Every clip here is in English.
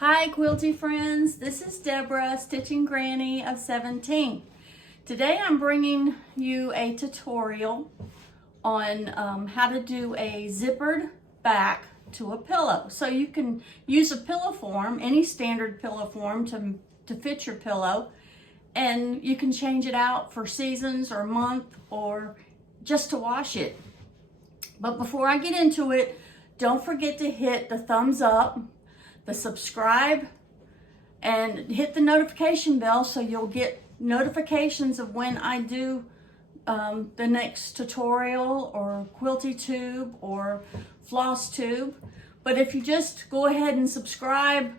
Hi Quilty friends, this is Deborah, Stitching Granny of 17. Today I'm bringing you a tutorial on how to do a zippered back to a pillow. So you can use a pillow form, any standard pillow form to fit your pillow, and you can change it out for seasons or month or just to wash it. But before I get into it, don't forget to hit the thumbs up, the subscribe, and hit the notification bell so you'll get notifications of when I do the next tutorial or quilty tube or floss tube. But if you just go ahead and subscribe,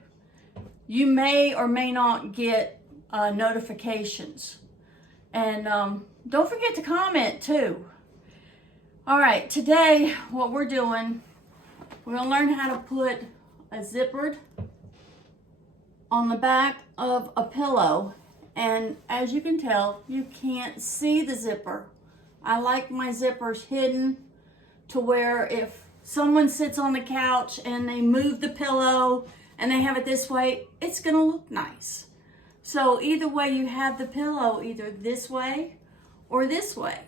you may or may not get notifications. And don't forget to comment too. All right, today what we're doing, we're gonna learn how to put a zippered on the back of a pillow. And as you can tell, you can't see the zipper. I like my zippers hidden to where if someone sits on the couch and they move the pillow and they have it this way, it's gonna look nice. So either way you have the pillow, either this way or this way.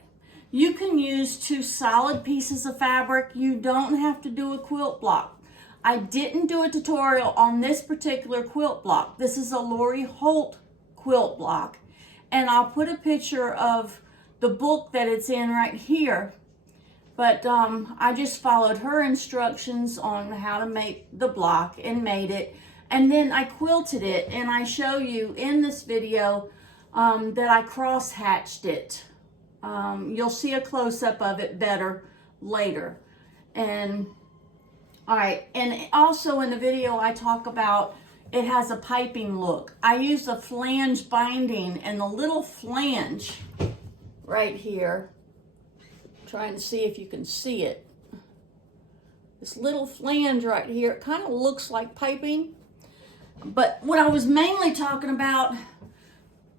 You can use two solid pieces of fabric. You don't have to do a quilt block. I didn't do a tutorial on this particular quilt block. This is a Lori Holt quilt block. And I'll put a picture of the book that it's in right here. But I just followed her instructions on how to make the block and made it. And then I quilted it, and I show you in this video that I cross-hatched it. You'll see a close-up of it better later. And all right, and also in the video I talk about it has a piping look. I used a flange binding, and the little flange right here, trying to see if you can see it. This little flange right here, it kind of looks like piping. But what I was mainly talking about,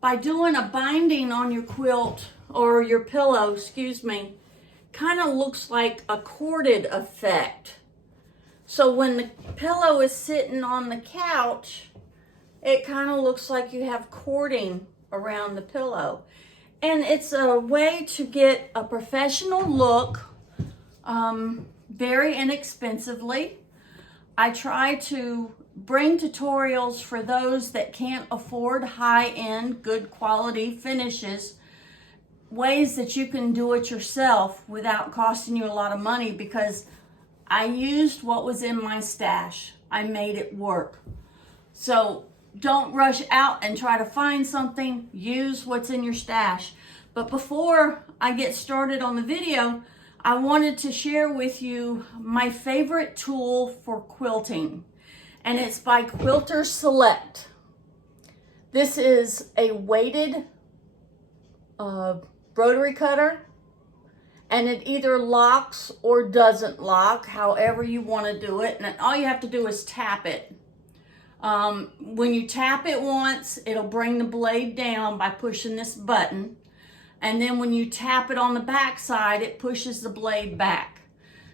by doing a binding on your quilt or your pillow, excuse me, kind of looks like a corded effect. So when the pillow is sitting on the couch, it kind of looks like you have cording around the pillow. And it's a way to get a professional look, very inexpensively. I try to bring tutorials for those that can't afford high-end, good quality finishes, ways that you can do it yourself without costing you a lot of money, because I used what was in my stash. I made it work. So don't rush out and try to find something. Use what's in your stash. But before I get started on the video, I wanted to share with you my favorite tool for quilting. And it's by Quilter Select. This is a weighted rotary cutter. And it either locks or doesn't lock, however you want to do it. And all you have to do is tap it. When you tap it once, it'll bring the blade down by pushing this button. And then when you tap it on the back side, it pushes the blade back.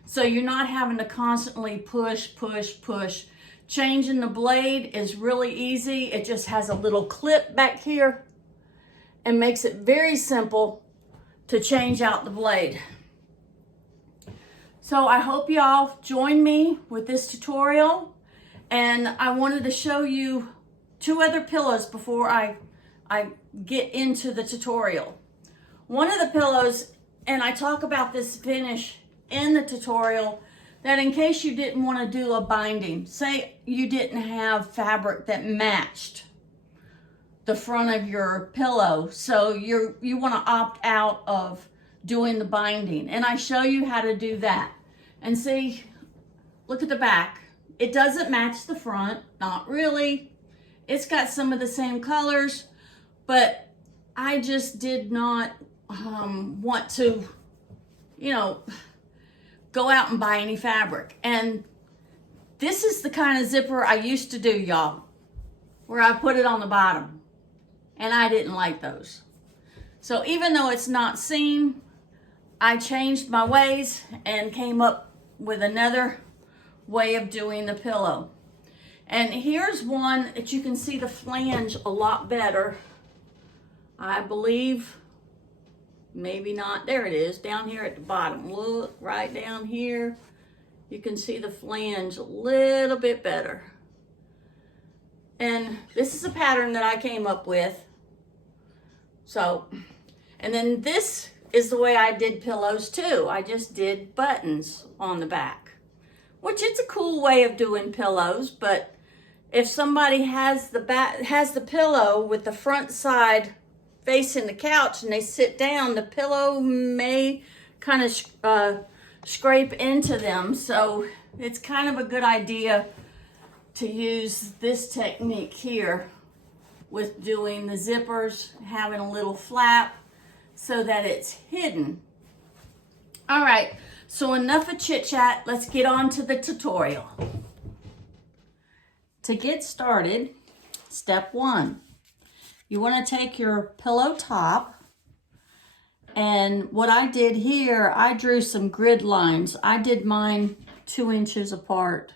So you're not having to constantly push, push, push. Changing the blade is really easy. It just has a little clip back here and makes it very simple to change out the blade. So I hope y'all join me with this tutorial, and I wanted to show you two other pillows before I get into the tutorial. One of the pillows, and I talk about this finish in the tutorial, that in case you didn't want to do a binding, say you didn't have fabric that matched the front of your pillow, so you want to opt out of doing the binding, and I show you how to do that. And see, look at the back. It doesn't match the front, not really. It's got some of the same colors, but I just did not want to, go out and buy any fabric. And this is the kind of zipper I used to do, y'all, where I put it on the bottom. And I didn't like those. So even though it's not seam, I changed my ways and came up with another way of doing the pillow. And here's one that you can see the flange a lot better. I believe, maybe not, there it is, down here at the bottom. Look, right down here, you can see the flange a little bit better. And this is a pattern that I came up with. So, and then this is the way I did pillows too. I just did buttons on the back, which it's a cool way of doing pillows, but if somebody has the pillow with the front side facing the couch and they sit down, the pillow may kind of scrape into them. So it's kind of a good idea to use this technique here with doing the zippers, having a little flap so that it's hidden. All right, so enough of chit chat. Let's get on to the tutorial. To get started, step 1, you want to take your pillow top, and what I did here, I drew some grid lines. I did mine 2 inches apart.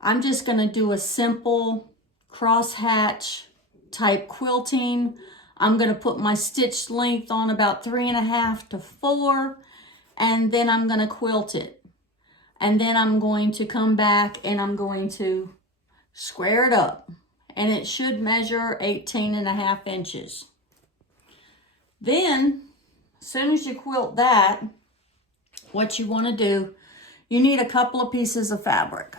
I'm just going to do a simple crosshatch type quilting. I'm going to put my stitch length on about 3.5 to 4, and then I'm going to quilt it. And then I'm going to come back and I'm going to square it up, and it should measure 18.5 inches. Then, as soon as you quilt that, what you want to do, you need a couple of pieces of fabric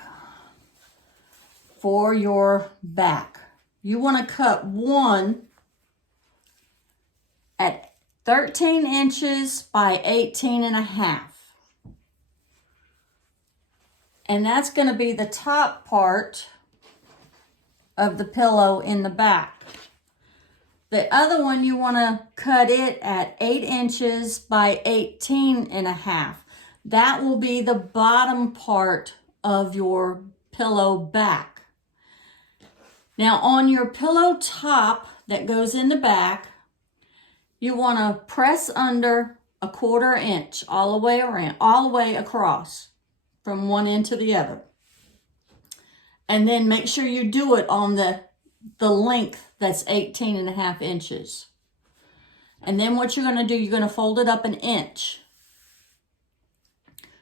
for your back. You want to cut one at 13 inches by 18.5. And that's going to be the top part of the pillow in the back. The other one, you want to cut it at 8 inches by 18.5. That will be the bottom part of your pillow back. Now on your pillow top that goes in the back, you want to press under 1/4 inch all the way around, all the way across from one end to the other. And then make sure you do it on the length that's 18.5 inches. And then what you're going to do, you're going to fold it up 1 inch.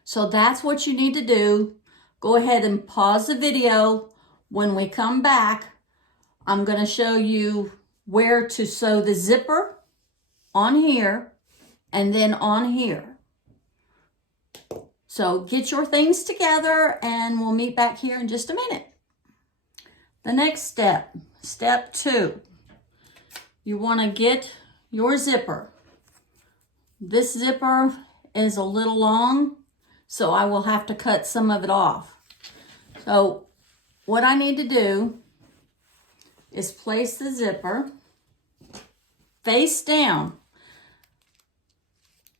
So that's what you need to do. Go ahead and pause the video. When we come back, I'm going to show you where to sew the zipper on here and then on here. So get your things together and we'll meet back here in just a minute. The next step, step 2, you want to get your zipper. This zipper is a little long, so I will have to cut some of it off. So what I need to do is place the zipper face down.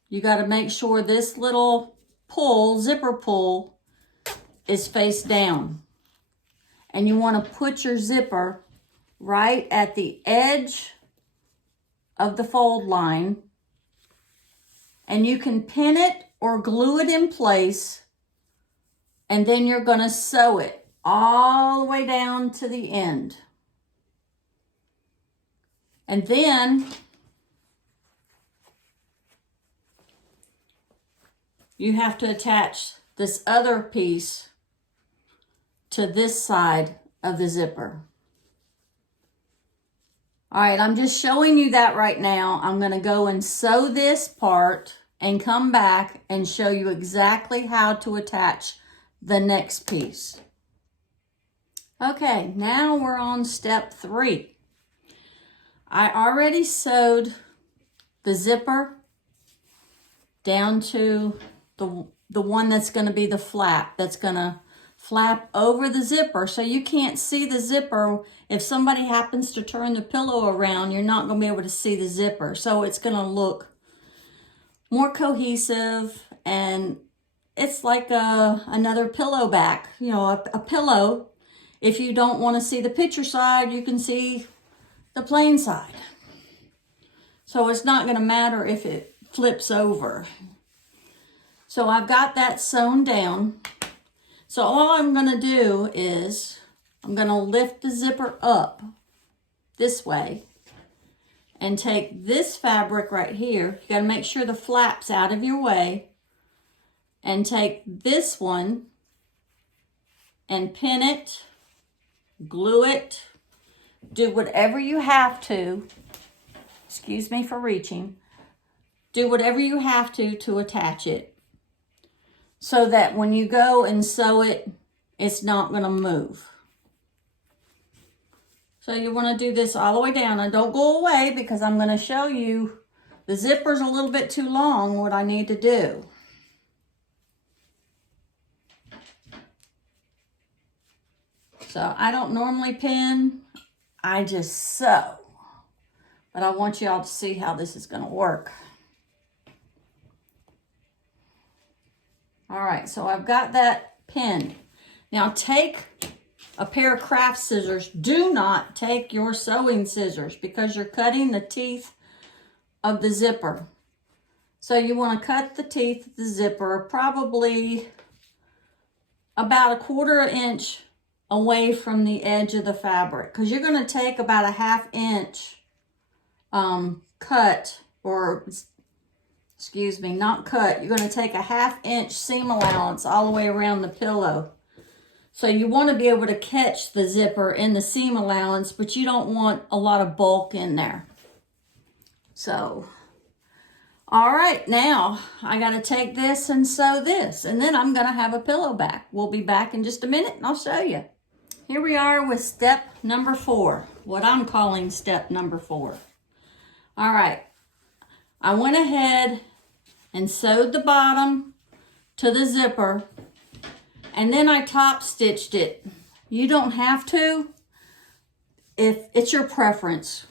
You got to make sure this little pull, zipper pull, is face down. And you want to put your zipper right at the edge of the fold line. And you can pin it or glue it in place. And then you're going to sew it all the way down to the end. And then you have to attach this other piece to this side of the zipper. All right, I'm just showing you that right now. I'm going to go and sew this part and come back and show you exactly how to attach the next piece. Okay, now we're on step 3. I already sewed the zipper down to the one that's going to be the flap, that's going to flap over the zipper, so you can't see the zipper. If somebody happens to turn the pillow around, you're not going to be able to see the zipper. So it's going to look more cohesive, and it's like another pillow back, you know, a pillow. If you don't want to see the picture side, you can see the plain side. So it's not going to matter if it flips over. So I've got that sewn down. So all I'm going to do is I'm going to lift the zipper up this way and take this fabric right here. You got to make sure the flap's out of your way, and take this one and pin it, glue it, do whatever you have to. Excuse me for reaching. Do whatever you have to attach it, so that when you go and sew it, it's not going to move. So you want to do this all the way down. And don't go away, because I'm going to show you the zipper's a little bit too long, what I need to do. So I don't normally pin, I just sew. But I want y'all to see how this is going to work. All right, so I've got that pinned. Now take a pair of craft scissors. Do not take your sewing scissors, because you're cutting the teeth of the zipper. So you want to cut the teeth of the zipper probably about 1/4 inch away from the edge of the fabric, because you're going to take about a 1/2 inch cut, or excuse me, not cut. You're going to take a 1/2 inch seam allowance all the way around the pillow. So you want to be able to catch the zipper in the seam allowance, but you don't want a lot of bulk in there. So, all right, now I got to take this and sew this, and then I'm going to have a pillow back. We'll be back in just a minute and I'll show you. Here we are with step number 4, what I'm calling step number 4. All right, I went ahead and sewed the bottom to the zipper, and then I top stitched it. You don't have to, if it's your preference.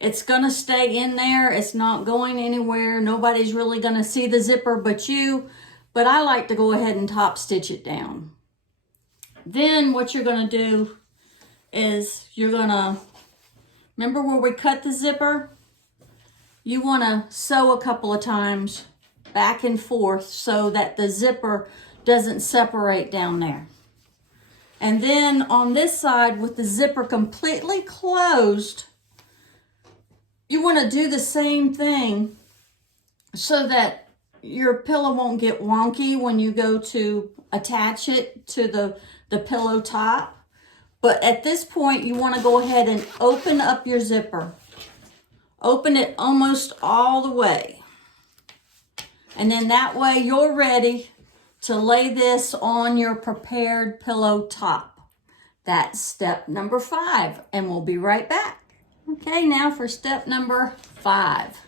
It's gonna stay in there, it's not going anywhere. Nobody's really gonna see the zipper but you, but I like to go ahead and top stitch it down. Then what you're gonna do is you're gonna, remember where we cut the zipper? You wanna sew a couple of times back and forth so that the zipper doesn't separate down there. And then on this side, with the zipper completely closed, you want to do the same thing so that your pillow won't get wonky when you go to attach it to the pillow top. But at this point, you want to go ahead and open up your zipper. Open it almost all the way. And then that way you're ready to lay this on your prepared pillow top. That's step number 5, and we'll be right back. Okay, now for step number 5.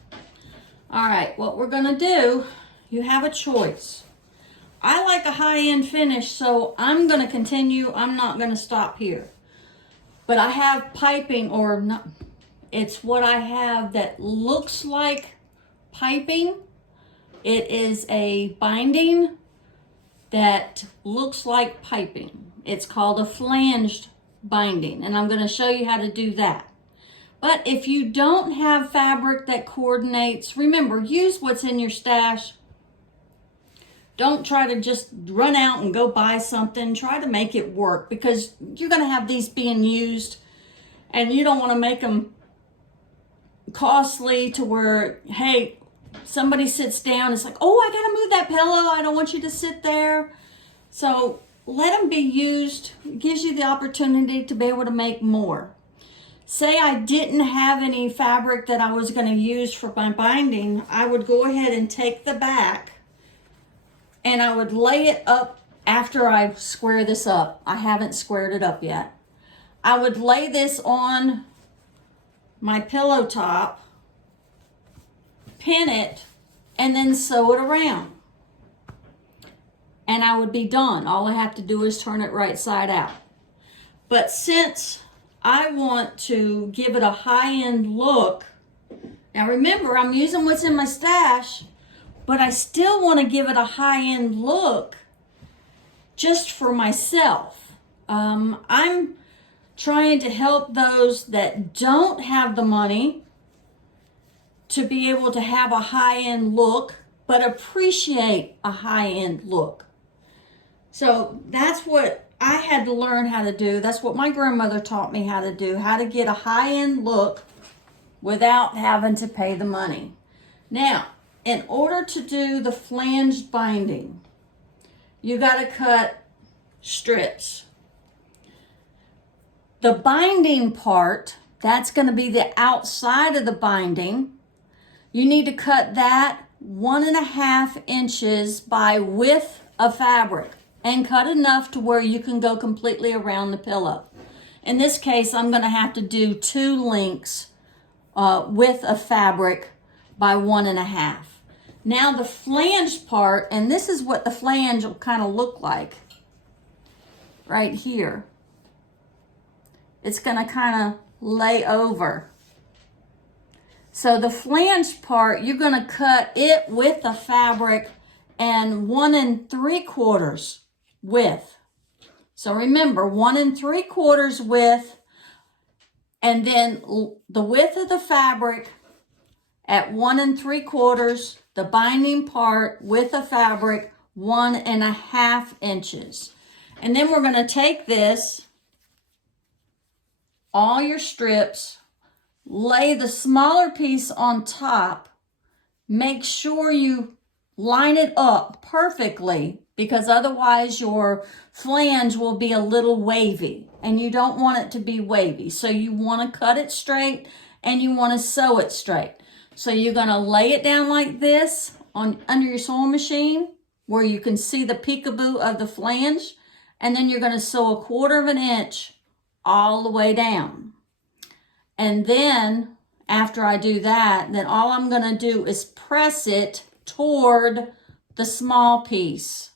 All right, what we're gonna do, you have a choice. I like a high-end finish, so I'm gonna continue. I'm not gonna stop here. But I have piping, or not, it's what I have that looks like piping. It is a binding that looks like piping. It's called a flanged binding, and I'm going to show you how to do that. But if you don't have fabric that coordinates, remember, use what's in your stash. Don't try to just run out and go buy something. Try to make it work, because you're going to have these being used, and you don't want to make them costly to where, hey, somebody sits down, it's like, oh, I got to move that pillow. I don't want you to sit there. So let them be used. It gives you the opportunity to be able to make more. Say I didn't have any fabric that I was going to use for my binding, I would go ahead and take the back and I would lay it up after I square this up. I haven't squared it up yet. I would lay this on my pillow top, pin it, and then sew it around. And I would be done. All I have to do is turn it right side out. But since I want to give it a high-end look, now remember, I'm using what's in my stash, but I still want to give it a high-end look just for myself. I'm trying to help those that don't have the money to be able to have a high-end look, but appreciate a high-end look. So that's what I had to learn how to do. That's what my grandmother taught me how to do, how to get a high-end look without having to pay the money. Now, in order to do the flanged binding, you got to cut strips. The binding part, that's going to be the outside of the binding. You need to cut that 1.5 inches by width of fabric and cut enough to where you can go completely around the pillow. In this case, I'm going to have to do 2 lengths width of fabric by 1.5. Now the flanged part, and this is what the flange will kind of look like right here. It's going to kind of lay over. So the flange part, you're going to cut it with the fabric and 1 3/4 width. So remember, 1 3/4 width, and then the width of the fabric at 1 3/4, the binding part with the fabric 1.5 inches. And then we're going to take this, all your strips, lay the smaller piece on top. Make sure you line it up perfectly, because otherwise your flange will be a little wavy, and you don't want it to be wavy. So you want to cut it straight and you want to sew it straight. So you're going to lay it down like this under your sewing machine where you can see the peekaboo of the flange, and then you're going to sew 1/4 inch all the way down. And then after I do that, then all I'm going to do is press it toward the small piece.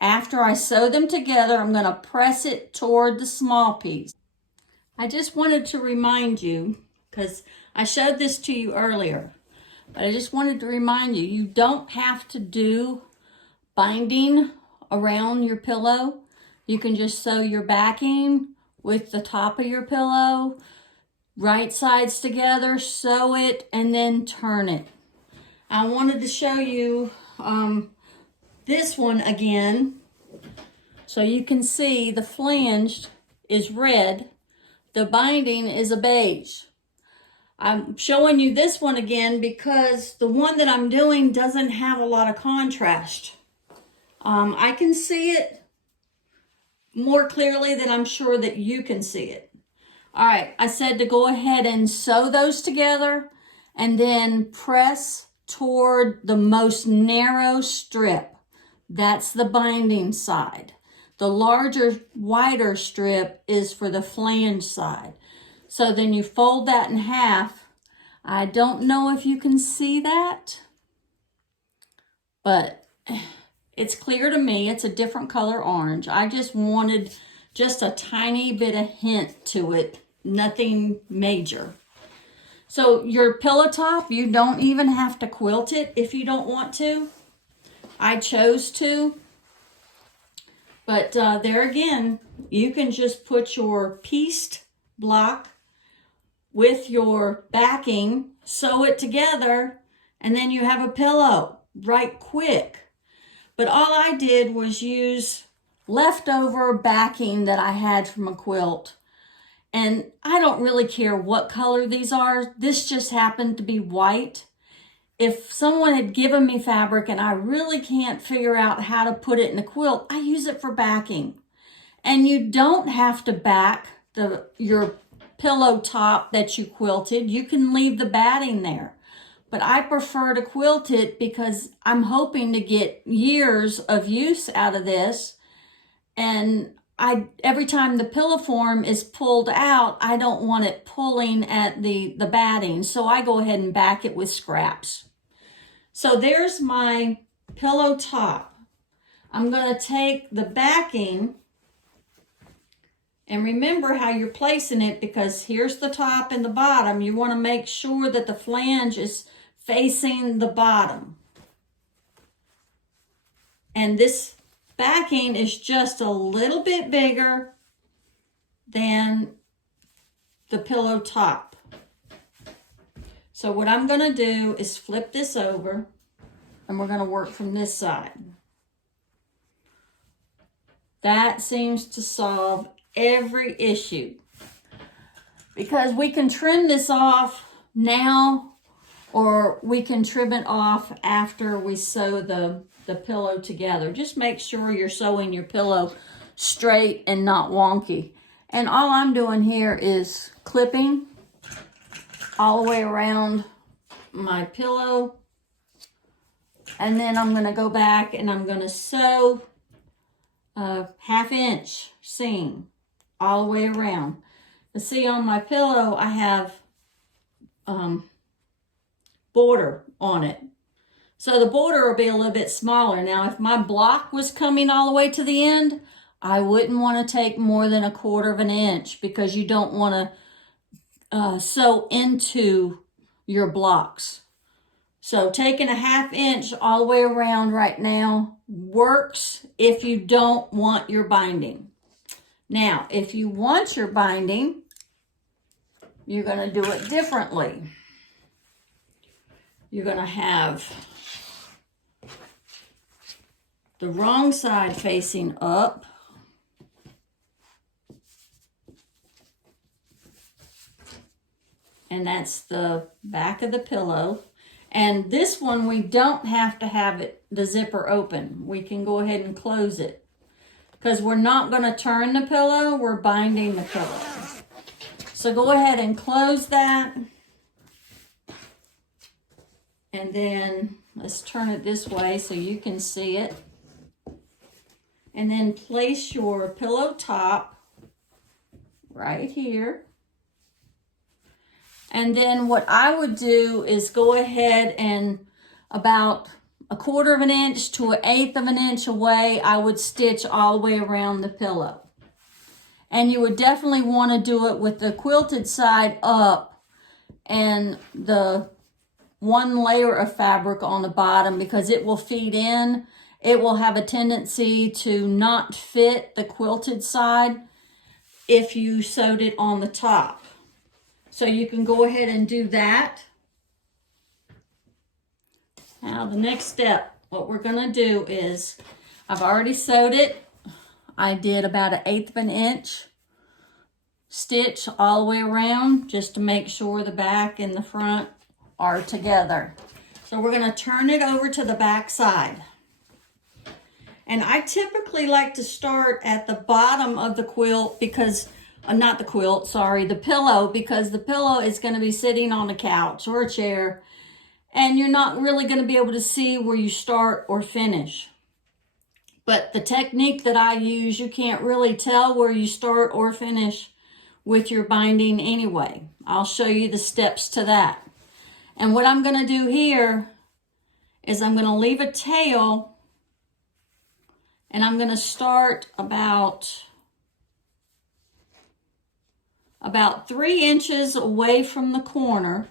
After I sew them together, I'm going to press it toward the small piece. I just wanted to remind you, because I showed this to you earlier, but I just wanted to remind you, you don't have to do binding around your pillow. You can just sew your backing with the top of your pillow, right sides together, sew it, and then turn it. I wanted to show you this one again, so you can see the flange is red, the binding is a beige. I'm showing you this one again because the one that I'm doing doesn't have a lot of contrast. I can see it more clearly than I'm sure that you can see it. All right, I said to go ahead and sew those together and then press toward the most narrow strip. That's the binding side. The larger, wider strip is for the flange side. So then you fold that in half. I don't know if you can see that, but it's clear to me. It's a different color orange. I just wanted just a tiny bit of hint to it, nothing major. So your pillow top, you don't even have to quilt it if you don't want to. I chose to. But there again, you can just put your pieced block with your backing, sew it together, and then you have a pillow right quick. But all I did was use leftover backing that I had from a quilt. And I don't really care what color these are. This just happened to be white. If someone had given me fabric and I really can't figure out how to put it in a quilt, I use it for backing. And you don't have to back your pillow top that you quilted. You can leave the batting there. But I prefer to quilt it because I'm hoping to get years of use out of this. And every time the pillow form is pulled out, I don't want it pulling at the batting. So I go ahead and back it with scraps. So there's my pillow top. I'm going to take the backing, and remember how you're placing it, because here's the top and the bottom. You want to make sure that the flange is facing the bottom. And this backing is just a little bit bigger than the pillow top. So what I'm going to do is flip this over, and we're going to work from this side. That seems to solve every issue. Because we can trim this off now, or we can trim it off after we sew the pillow together. Just make sure you're sewing your pillow straight and not wonky. And all I'm doing here is clipping all the way around my pillow. And then I'm going to go back and I'm going to sew a 1/2 inch seam all the way around. You see, on my pillow I have border on it. So the border will be a little bit smaller. Now, if my block was coming all the way to the end, I wouldn't want to take more than 1/4 inch, because you don't want to sew into your blocks. So taking a 1/2 inch all the way around right now works if you don't want your binding. Now, if you want your binding, you're going to do it differently. You're going to have the wrong side facing up. And that's the back of the pillow. And this one, we don't have to have the zipper open. We can go ahead and close it, because we're not going to turn the pillow, we're binding the pillow. So go ahead and close that. And then let's turn it this way so you can see it. And then place your pillow top right here. And then what I would do is go ahead and about 1/4 inch to 1/8 inch away, I would stitch all the way around the pillow. And you would definitely want to do it with the quilted side up and the one layer of fabric on the bottom, because it will feed in. It will have a tendency to not fit the quilted side if you sewed it on the top. So you can go ahead and do that. Now the next step, what we're going to do is, I've already sewed it. I did about 1/8 inch stitch all the way around, just to make sure the back and the front are together. So we're going to turn it over to the back side. And I typically like to start at the bottom of the quilt, because not the quilt, sorry, the pillow, because the pillow is going to be sitting on a couch or a chair, and you're not really going to be able to see where you start or finish. But the technique that I use, you can't really tell where you start or finish with your binding anyway. I'll show you the steps to that. And what I'm going to do here is I'm going to leave a tail, and I'm going to start about 3 inches away from the corner,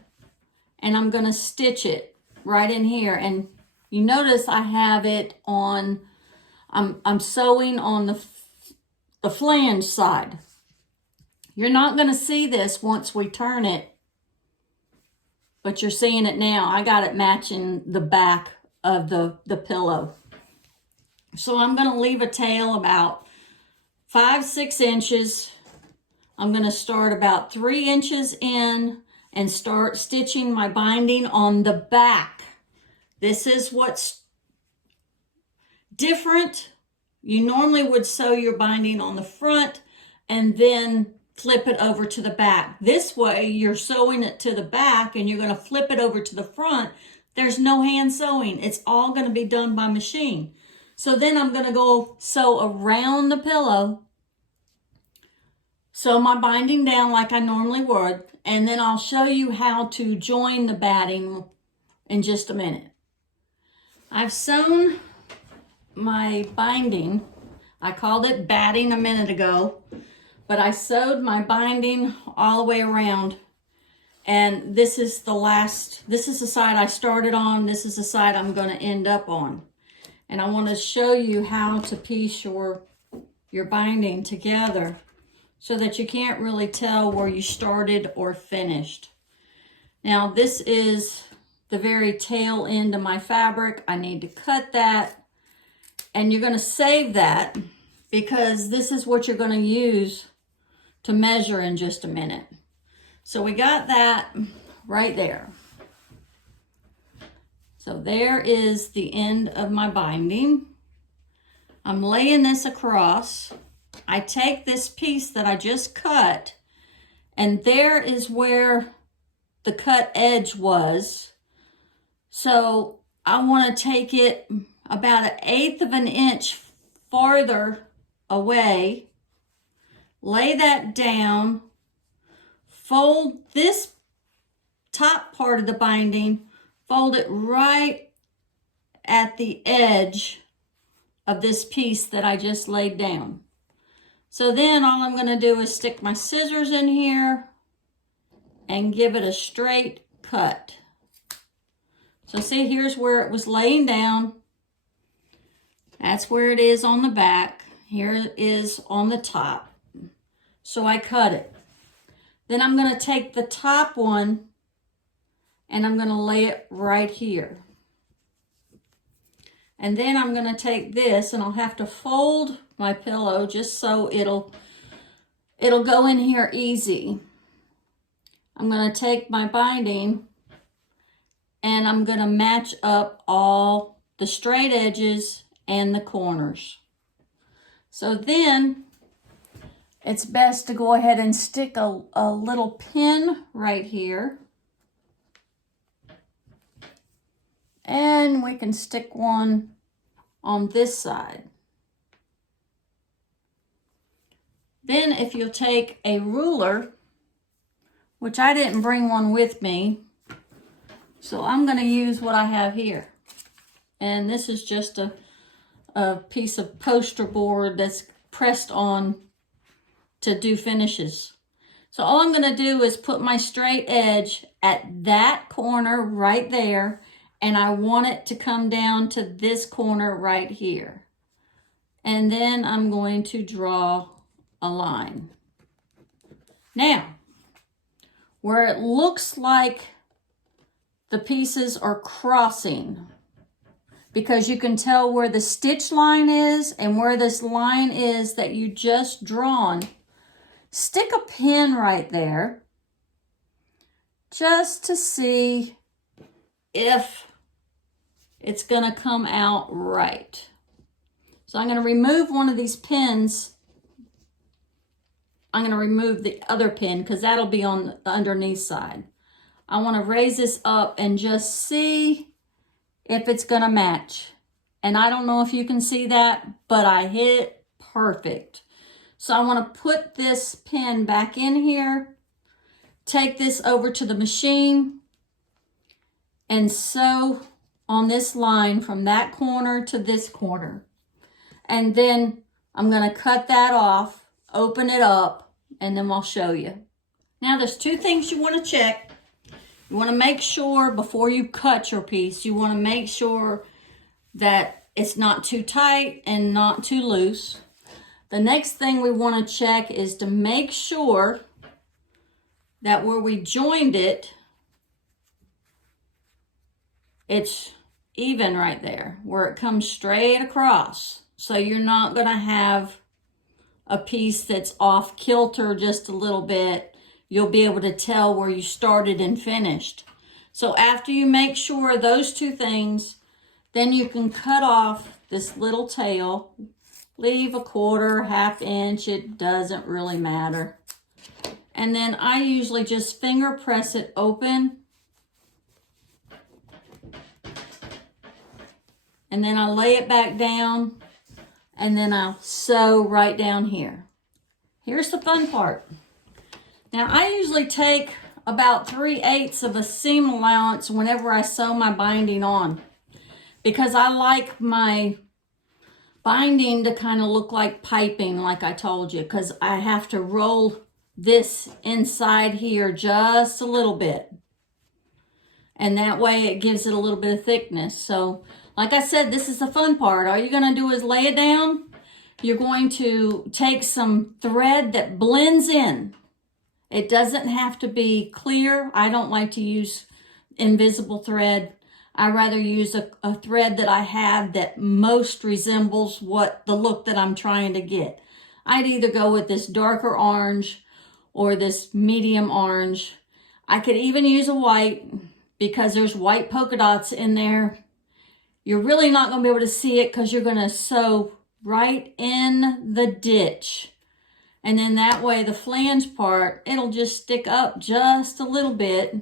and I'm going to stitch it right in here. And you notice I have it on, I'm sewing on the flange side. You're not going to see this once we turn it, but you're seeing it now. I got it matching the back of the pillow. So I'm going to leave a tail about 5-6 inches. I'm going to start about 3 inches in and start stitching my binding on the back. This is what's different. You normally would sew your binding on the front and then flip it over to the back. This way, you're sewing it to the back and you're going to flip it over to the front. There's no hand sewing. It's all going to be done by machine. So then I'm going to go sew around the pillow, sew my binding down like I normally would, and then I'll show you how to join the batting in just a minute. I've sewn my binding. I called it batting a minute ago, but I sewed my binding all the way around. And this is this is the side I started on. This is the side I'm going to end up on. And I want to show you how to piece your binding together so that you can't really tell where you started or finished. Now, this is the very tail end of my fabric. I need to cut that. And you're going to save that because this is what you're going to use to measure in just a minute. So we got that right there. So there is the end of my binding. I'm laying this across. I take this piece that I just cut, and there is where the cut edge was. So I want to take it about 1/8 of an inch farther away, lay that down, fold this top part of the binding, fold it right at the edge of this piece that I just laid down. So then all I'm going to do is stick my scissors in here and give it a straight cut. So see, here's where it was laying down. That's where it is on the back. Here it is on the top. So I cut it. Then I'm going to take the top one and I'm going to lay it right here. And then I'm going to take this, and I'll have to fold my pillow just so it'll go in here easy. I'm going to take my binding and I'm going to match up all the straight edges and the corners. So then it's best to go ahead and stick a little pin right here. And we can stick one on this side. Then if you'll take a ruler, which I didn't bring one with me, so I'm going to use what I have here. And this is just a piece of poster board that's pressed on to do finishes. So all I'm going to do is put my straight edge at that corner right there, and I want it to come down to this corner right here. And then I'm going to draw a line. Now, where it looks like the pieces are crossing, because you can tell where the stitch line is and where this line is that you just drawn, stick a pin right there just to see if it's going to come out right. So I'm going to remove one of these pins. I'm going to remove the other pin because that'll be on the underneath side. I want to raise this up and just see if it's going to match. And I don't know if you can see that, but I hit it perfect. So I want to put this pin back in here, take this over to the machine, and sew on this line from that corner to this corner. And then I'm going to cut that off, open it up, and then I'll show you. Now there's two things you want to check. You want to make sure before you cut your piece, you want to make sure that it's not too tight and not too loose. The next thing we want to check is to make sure that where we joined it, it's even right there, where it comes straight across. So you're not going to have a piece that's off kilter just a little bit. You'll be able to tell where you started and finished. So after you make sure of those two things, then you can cut off this little tail. Leave a 1/4, 1/2 inch, it doesn't really matter. And then I usually just finger press it open. And then I'll lay it back down, and then I'll sew right down here. Here's the fun part. Now I usually take about 3/8 of a seam allowance whenever I sew my binding on, because I like my binding to kind of look like piping, like I told you, because I have to roll this inside here just a little bit. And that way it gives it a little bit of thickness. So like I said, this is the fun part. All you're going to do is lay it down. You're going to take some thread that blends in. It doesn't have to be clear. I don't like to use invisible thread. I rather use a thread that I have that most resembles the look that I'm trying to get. I'd either go with this darker orange or this medium orange. I could even use a white because there's white polka dots in there. You're really not going to be able to see it because you're going to sew right in the ditch. And then that way the flange part, it'll just stick up just a little bit.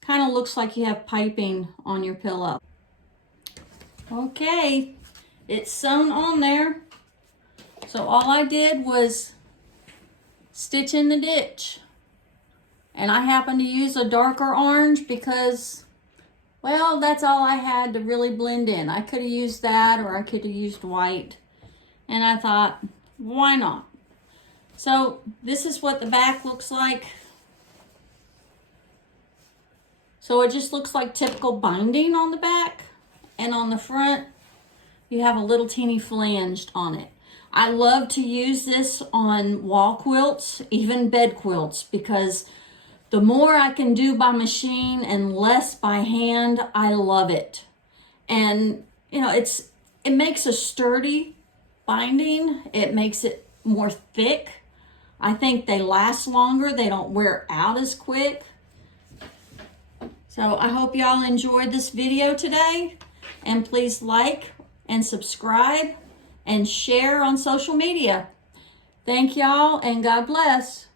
Kind of looks like you have piping on your pillow. Okay, it's sewn on there. So all I did was stitch in the ditch. And I happened to use a darker orange because, well, that's all I had to really blend in. I could have used that or I could have used white. And I thought, why not? So this is what the back looks like. So it just looks like typical binding on the back. And on the front, you have a little teeny flanged on it. I love to use this on wall quilts, even bed quilts, because the more I can do by machine and less by hand, I love it. And, you know, it makes a sturdy binding. It makes it more thick. I think they last longer. They don't wear out as quick. So I hope y'all enjoyed this video today. And please like and subscribe and share on social media. Thank y'all and God bless.